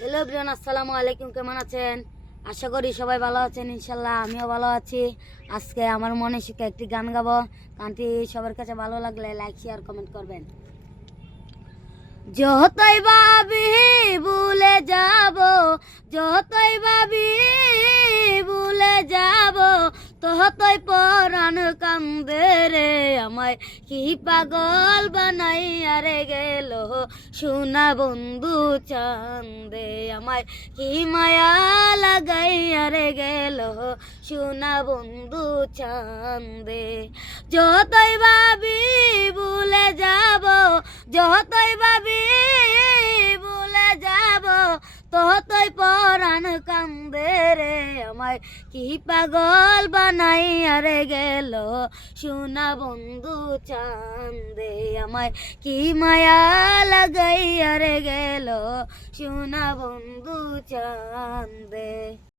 Hello everyone, আসসালামু আলাইকুম। কেমন আছেন? আশা করি সবাই ভালো আছেন। ইনশাল্লাহ আমিও ভালো আছি। আজকে আমার মনে শিখে একটি গান গাবো। গানটি সবার কাছে ভালো লাগলে লাইক শেয়ার কমেন্ট করবেন। যতই ভাবি ভুলে যাব, যতই ভাবি ভুলে যাব, ততই পরাণ কান্দে রে। আমায় কি পাগল বানাইয়া রে গেল সোনা বন্ধু চান্দে। আমায় কি মায়া লাগাইয়া রে গেল সোনা বন্ধু চান্দে। যতই ভাবি ভুলে যাব, যতই ভাবি ভুলে যাব, ততই পরাণ কান্দে রে। আমায় কি পাগল বানাইয়া রে গেল সোনা বন্ধু চান্দে। আমায় কি মায়া লাগাইয়া রে গেল সোনা বন্ধু চান্দে।